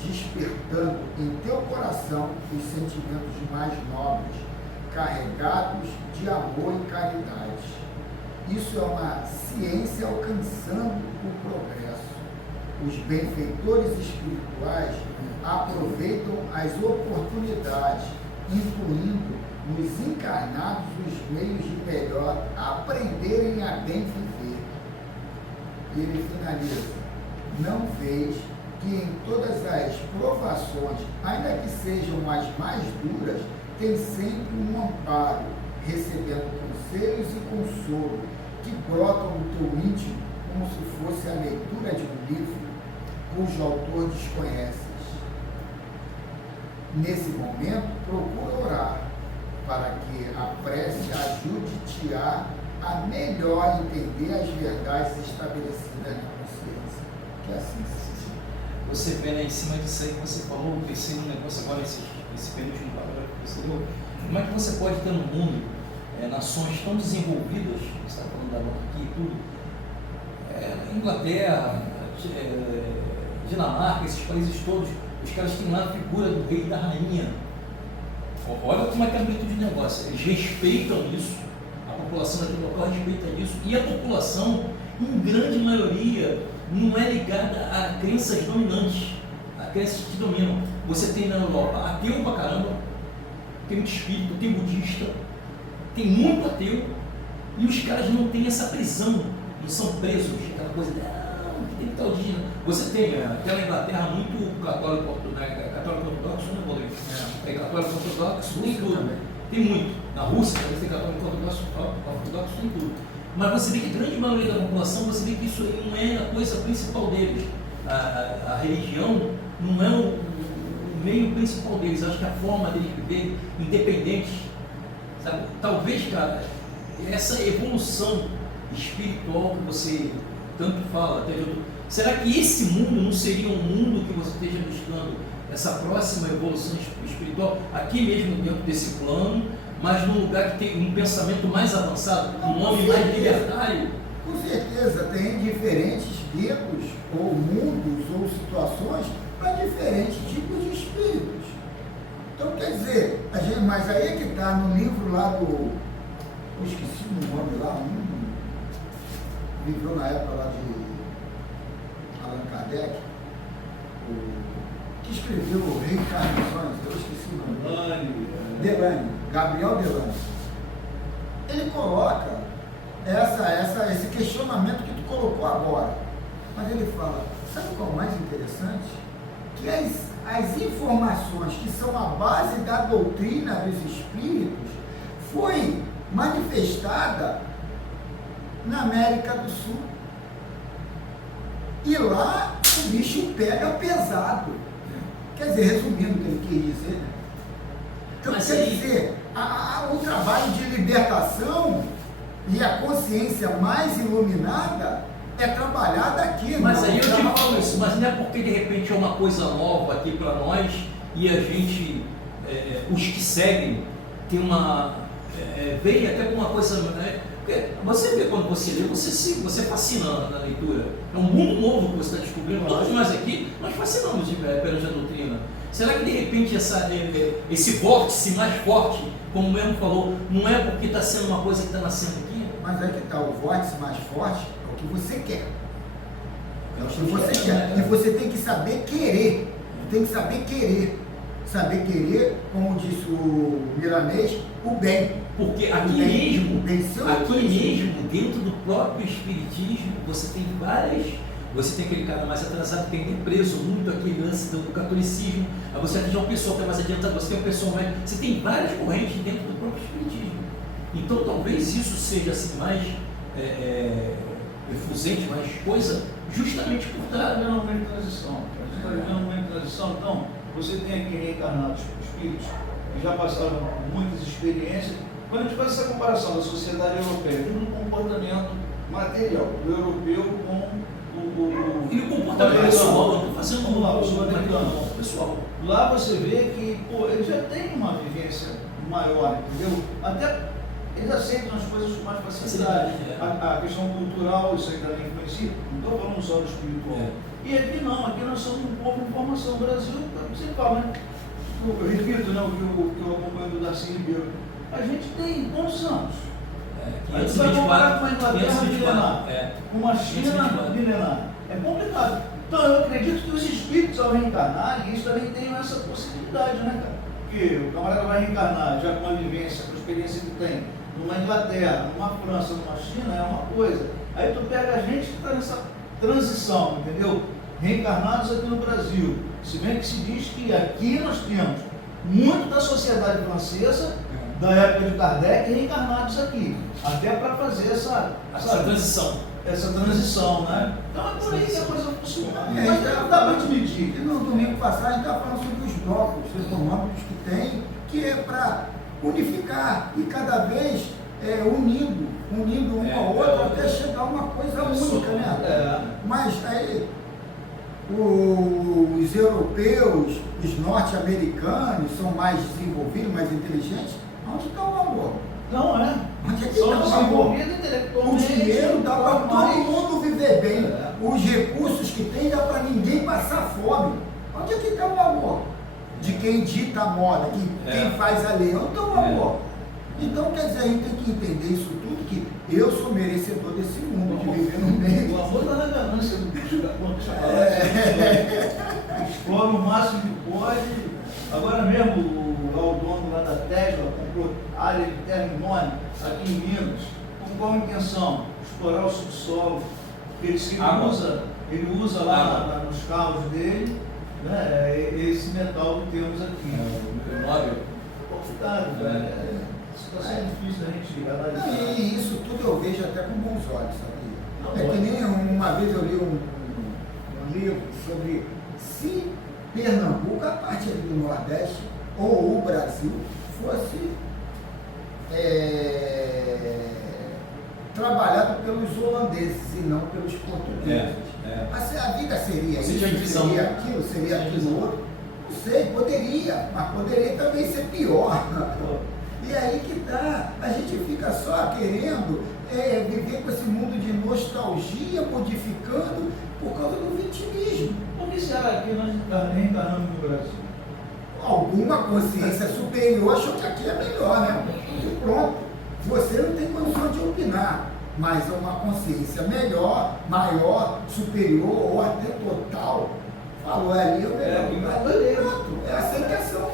despertando em teu coração os sentimentos mais nobres, carregados de amor e caridade. Isso é uma ciência alcançando o progresso. Os benfeitores espirituais aproveitam as oportunidades, incluindo nos encarnados os meios de melhor aprenderem a bem viver. E ele finaliza: não vês que em todas as provações, ainda que sejam as mais duras, tem sempre um amparo, recebendo conselhos e consolo, que brotam no teu íntimo como se fosse a leitura de um livro cujo autor desconheces. Nesse momento, procura orar, para que a prece ajude-te a melhor entender as verdades estabelecidas na consciência. Que assim seja. Você vê, né, em cima disso aí que você falou, eu pensei num negócio agora, esse penúltimo parágrafo que você deu. Como é que você pode ter no mundo nações tão desenvolvidas, você está falando da nota aqui e tudo, Inglaterra, Dinamarca, esses países todos, os caras têm lá a figura do rei e da rainha. Olha como é que é a amplitude de negócio. Eles respeitam isso, a população daquele local respeita isso, e a população, em grande maioria, não é ligada a crenças dominantes, a crenças que dominam. Você tem na Europa ateu pra caramba, tem muito espírito, tem budista, tem muito ateu, e os caras não têm essa prisão, não são presos, aquela coisa de que tem que estar indígena. Você tem aquela Inglaterra muito católico ortodoxo, não vou ler. É católico ortodoxo, tem tudo. Tem muito. Na Rússia também tem católico ortodoxo, tem tudo. Mas você vê que a grande maioria da população, você vê que isso aí não é a coisa principal deles. A religião não é o meio principal deles. Acho que a forma deles viver independente, sabe? Talvez, cara, essa evolução espiritual que você tanto fala, será que esse mundo não seria um mundo que você esteja buscando essa próxima evolução espiritual, aqui mesmo dentro desse plano, mas num lugar que tem um pensamento mais avançado, um homem mais libertário? Com certeza, tem diferentes guetos, ou mundos, ou situações para diferentes tipos de espíritos. Então, quer dizer, mas aí é que está no livro lá do, eu esqueci o nome lá, viveu na época lá de Allan Kardec, que escreveu Reencarnações, eu esqueci o nome. Delane, Gabriel Delane. Ele coloca esse questionamento que tu colocou agora, mas ele fala, sabe qual é o mais interessante? Que as informações que são a base da doutrina dos espíritos foi manifestada na América do Sul. E lá o bicho pega pesado. Quer dizer, resumindo o que ele quis dizer, né? Então, mas quer dizer, o trabalho de libertação e a consciência mais iluminada é trabalhada aqui. Mas aí eu te falo isso, mas não é porque de repente é uma coisa nova aqui para nós e a gente, os que seguem, tem uma... veio até com uma coisa, né? Porque você vê, quando você lê, você fascina na leitura. É um mundo novo que você está descobrindo. Todos nós aqui, nós fascinamos perante a doutrina. Será que de repente esse vórtice mais forte, como o mesmo falou, não é porque está sendo uma coisa que está nascendo aqui? Mas é que está, o vórtice mais forte é o que você quer. É o que você quer. E você tem que saber querer. Tem que saber querer. Saber querer, como disse o Milanês, o bem. Porque O aqui bem, mesmo, o bem seu aqui conhecimento. mesmo, dentro do próprio Espiritismo, você tem várias. Você tem aquele cara mais atrasado que tem preso muito aquele lance do catolicismo. Aí você tem um pessoal que é mais adiantado, você tem um pessoal mais. Você tem várias correntes dentro do próprio Espiritismo. Então talvez isso seja assim, mais efusente, mais coisa, justamente por Está trás. vivendo um momento de transição. A gente está vivendo um momento de transição, então você tem aqui reencarnados espíritos que já passaram por muitas experiências. Quando a gente faz essa comparação da sociedade europeia, do comportamento material do europeu com E o comportamento pessoal, eu estou fazendo vamos lá, o sul-americano. pessoal. Lá você vê que eles já têm uma vivência maior, entendeu? Até eles aceitam as coisas com mais facilidade. A questão cultural, isso aí também influencia. Não estou falando só do espiritual. E aqui não, aqui nós somos um povo de informação. O Brasil, você fala, né? Eu repito, né, o que eu acompanho do Darcy Ribeiro. A gente tem quantos anos? A gente vai comparar com a Inglaterra milenar, com uma China milenar. É complicado. Então eu acredito que os espíritos, ao reencarnarem, eles também tenham essa possibilidade, né, cara? Porque o camarada vai reencarnar já com a vivência, com a experiência que tem, numa Inglaterra, numa França, numa China, é uma coisa. Aí tu pega a gente que está nessa transição, entendeu? Reencarnados aqui no Brasil. Se bem que se diz que aqui nós temos muito da sociedade francesa, da época de Kardec, reencarnados aqui. Até para fazer essa transição, né? Então é por aí que a coisa funciona. Mas não dá para te medir. E no domingo passado a gente estava falando sobre os blocos econômicos que tem, que é para unificar e cada vez unindo um ao outro até chegar a uma coisa única, né? Mas aí os europeus, os norte-americanos são mais desenvolvidos, mais inteligentes. Onde está o amor? Não é. Onde é que São está o amor? desenvolvidos O intelectualmente. dinheiro dá para todo mais. mundo viver bem. Os recursos que tem dá para ninguém passar fome. Onde é que está o amor? De quem dita a moda, quem faz a lei. Onde está o amor? Então, quer dizer, a gente tem que entender isso tudo, que eu sou merecedor desse mundo, de viver no meio. O amor está na ganância do explora o máximo que pode. Agora mesmo, o dono lá da Tesla comprou área de terra enorme aqui em Minas. Com qual intenção? Explorar o subsolo. Ele usa lá nos carros dele, né, esse metal que temos aqui. Complicado, velho. Situação difícil da gente analisar. E isso tudo eu vejo até com bons olhos, sabe? É que nem uma vez eu li um livro sobre se Pernambuco, a parte ali do Nordeste, ou o Brasil, fosse trabalhado pelos holandeses e não pelos portugueses. Mas a vida seria isso, seria aquilo outro. Não sei, poderia, mas poderia também ser pior. E aí que tá, a gente fica só querendo viver com esse mundo de nostalgia, modificando por causa do vitimismo. Por que será que nós reencarnamos no Brasil? Alguma consciência superior achou que aqui é melhor, né? E pronto, você não tem condição de opinar, mas é uma consciência melhor, maior, superior ou até total. Falou ali, eu pronto, é aceitação.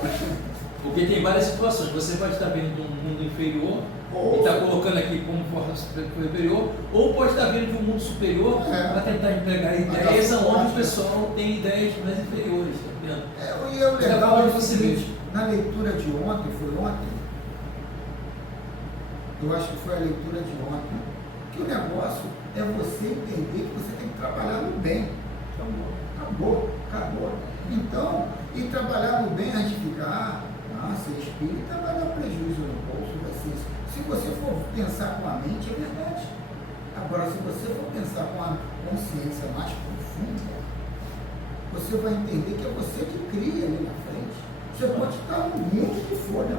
Porque tem várias situações. Você pode estar vendo de um mundo inferior e está colocando aqui como forma superior, ou pode estar vendo de um mundo superior para tentar entregar ideias onde o pessoal tem ideias mais inferiores. Tá vendo? E o legal é o seguinte, na leitura de ontem, eu acho que foi a leitura de ontem, que o negócio é você entender que você tem que trabalhar no bem. Acabou. Então, e trabalhar no bem, a gente fica, ser espírita vai dar prejuízo no bolso, vai ser isso. Se você for pensar com a mente, é verdade. Agora, se você for pensar com a consciência mais profunda, você vai entender que é você que cria ali na frente. Você pode estar no mundo que for, né?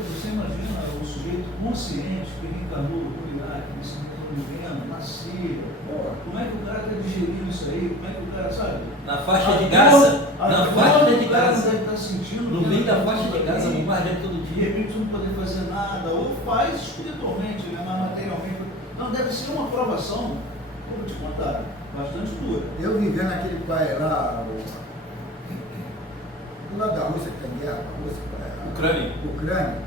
Você imagina o sujeito consciente que reencarnou Iraque, nesse mundo vivendo, na Síria. Como é que o cara está digerindo isso aí? Como é que o cara, sabe? Na faixa de Gaza, na faixa de Gaza, deve estar sentindo. No meio da faixa de Gaza, bombardeando todo De dia. repente não poder fazer nada, ou faz espiritualmente, né, mas materialmente. Não, deve ser uma provação, vou te contar, bastante dura. Eu vivendo naquele país lá, do lado da Rússia, que tem guerra, a Rússia, Ucrânia,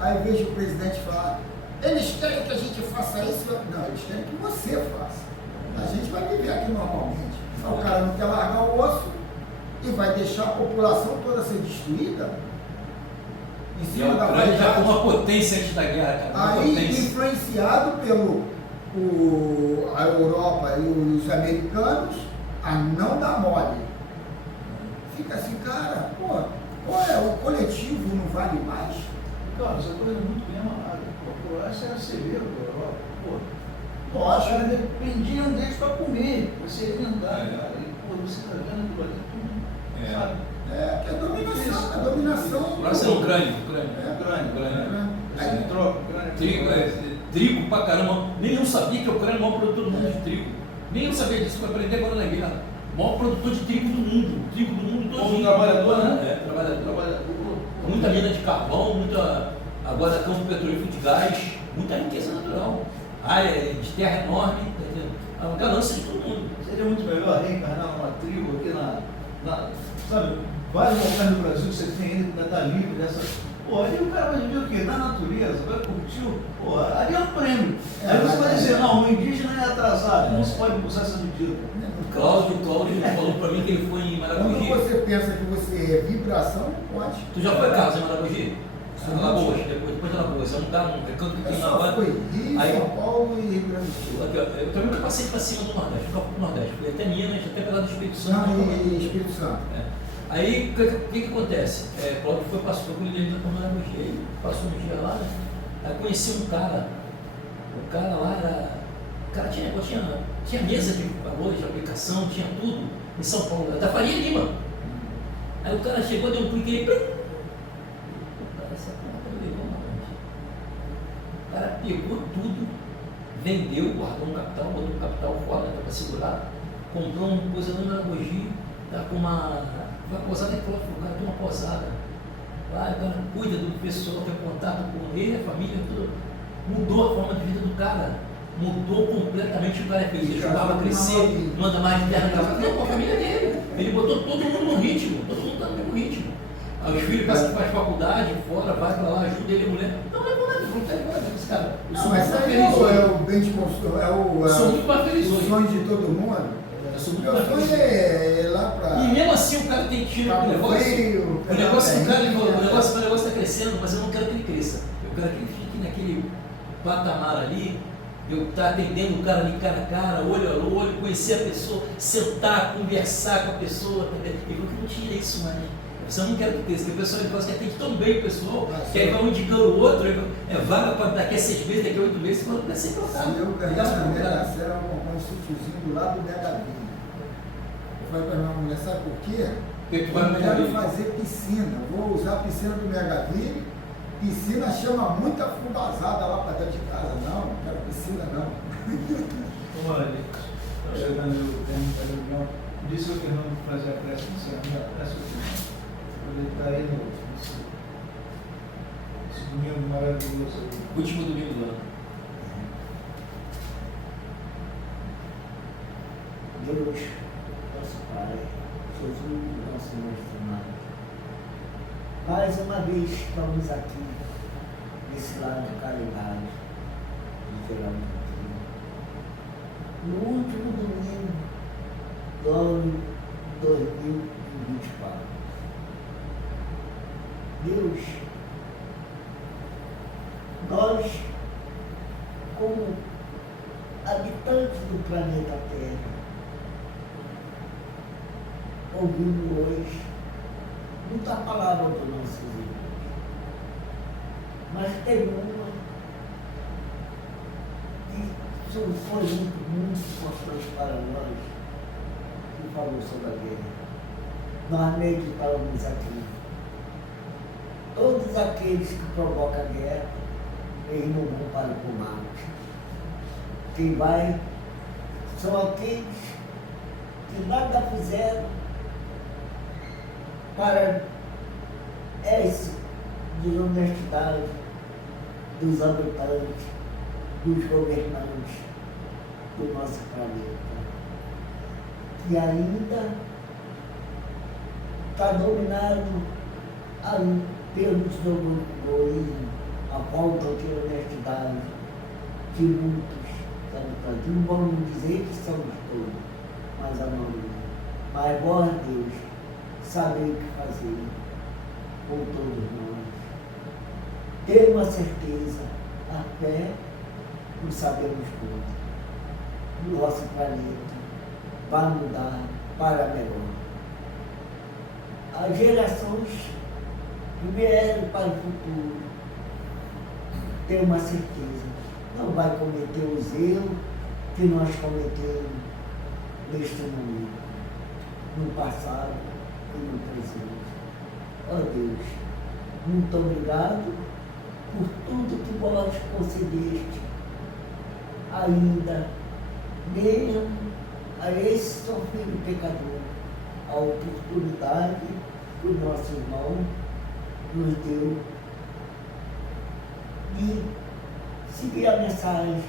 aí vejo o presidente falar, eles querem que a gente faça isso, não, eles querem que você faça. A gente vai viver aqui normalmente. O cara não quer largar o osso e vai deixar a população toda ser destruída. Em E cima a da Ucrânia já foi vaidade. uma potência antes da guerra, cara. Uma Aí, potência. influenciado a Europa e os americanos, a não dar mole. Fica assim, cara, pô, qual é? O coletivo não vale mais? Cara, essa coisa é muito bem amarrada. Pô, essa era celeiro da Europa. Pô, Lógico. os caras dependiam deles para comer, para se alimentar, cara. E, pô, você está vendo aquilo ali tudo, sabe? Que é dominação. Próximo é Ucrânia. Ucrânia. Aí, Aí troca, Ucrânia. Trigo pra caramba. Nem eu sabia que a Ucrânia é o maior produtor do mundo de trigo. Nem eu sabia disso, fui aprender agora na guerra. O maior produtor de trigo do mundo. Trigo do mundo todo. Como trabalhador, né? Trabalhador. Muita mina de carvão, agora campo petrolífero de gás, muita riqueza natural. Área de terra enorme, tá entendendo? É uma ganância de todo mundo. Seria muito melhor reencarnar numa tribo aqui sabe, vários locais do Brasil que você tem ainda que ainda está livre dessa. Pô, ali o cara vai viver o quê? Na natureza, vai curtir, pô, ali é um prêmio. Aí você vai dizer, não, o indígena é atrasado, não se pode usar essa medida. O Cláudio falou pra mim que ele foi em Quando Maragogi. você pensa que você é vibração, não pode. Tu já foi, Carlos, em Maragogi? Sim. Alagoas, depois de Alagoas. É um lugar, um recanto que Eu tem na só banda. fui Rio, Aí- São Paulo e Rio Grande do Sul. Eu também nunca passei pra cima do Nordeste, fui pro Nordeste. Fui até Minas, até pela do Espírito Santo. Não, e Espírito Santo. É. Aí, o que acontece? Cláudio passou com ele para Maragogi, aí passou um dia lá, né? Aí conheci um cara, o cara lá era, o cara tinha mesa de valores, de aplicação, tinha tudo, em São Paulo, da Faria Lima. Aí o cara chegou, deu um clique aí, essa porra levou uma noite. O cara pegou tudo, vendeu, guardou um capital, botou um capital fora para segurar, comprou uma coisa no Maragogi, tá com uma posada que falou, o cara tem uma posada. Lá o cara cuida do pessoal, tem contato com ele, a família, tudo. Mudou a forma de vida do cara. Mudou completamente, o cara é feliz. Ele ajudava a crescer, manda mais de terra na casa. Não, com a família dele. Ele botou todo mundo no ritmo, todo mundo tá no mesmo ritmo. Aí os filhos faz faculdade, fora, vai pra lá, ajuda ele, a mulher. Não vai embora, não quero embora, esse cara. Eu sou Não, muito mas mais aí feliz hoje. é o bem de consumo, Sou muito mais feliz o hoje. sonho de todo mundo. Eu sou muito Meu mais sonho feliz. é ir lá pra. E mesmo assim o cara tem tiro Cabo do negócio. Frio, O negócio do cara, Pedra o Terrinha. negócio está crescendo, mas eu não quero que ele cresça. Eu quero que ele fique naquele patamar ali, eu estar atendendo o cara ali cara a cara, olho a olho, conhecer a pessoa, sentar, conversar com a pessoa, entendeu? E eu não tinha isso mais. Eu não quero que cresça, porque o pessoal ele que atende tão bem o pessoal, que aí vai um indicando o outro, vaga para daqui a 6 meses, daqui a 8 meses, quando vai ser colocado. Se eu ganhasse na Mega Sena, eu vou comprar um sítiozinho do lado do Mega Vila. Eu falei para minha mulher, sabe por quê? Porque tu vai Eu no quero Mega fazer piscina. Vou usar a piscina do Mega Vila. Piscina chama muita fubazada lá para dentro de casa. Não, não quero piscina não. Olha, está chegando o tempo da reunião. Disse o Fernando fazer a prece iniciando a prece última. Ele está aí nesse domingo maravilhoso. Último domingo do ano. Deus, nosso Pai, Jesus, nosso Mestre amado. Mais uma vez estamos aqui, nesse lado do calendário, literalmente. No último domingo do ano 2024. Deus, nós, como habitantes do planeta Terra, ouvimos hoje muita palavra dos nossos irmãos, mas teve uma que foi muito importante para nós, que falou sobre a guerra. Nós meditávamos aqui. Todos aqueles que provocam a guerra, eles não vão para o combate. quem vai são aqueles que nada fizeram para essa desonestidade dos habitantes, dos governantes do nosso planeta, que ainda está dominado pelo desenvolvimento, a falta de honestidade de muitos habitantes. Não vamos dizer que somos todos, mas a maioria. Mas, glória a Deus, saber o que fazer com todos nós. Ter uma certeza, a fé, não sabemos tudo. O nosso planeta vai mudar para melhor. As gerações que vieram para o futuro ter uma certeza, não vai cometer os erros que nós cometemos neste momento, no passado e no presente. Ó Deus, muito obrigado por tudo que vós concedeste ainda, mesmo a esse seu filho pecador, a oportunidade que o nosso irmão nos deu de seguir a mensagem,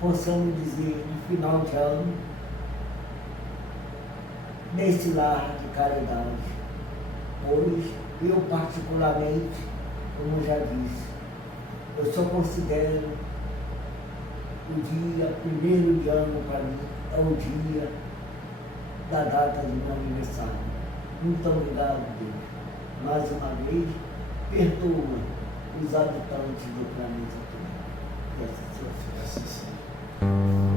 possamos dizer, no final de ano, nesse lar de caridade. Pois eu particularmente, como já disse, eu só considero o dia 1º de ano para mim, é o dia da data do meu aniversário. Muito obrigado, Deus. Mais uma vez, perdoa os habitantes do planeta Terra. E assim seja. Assim seja.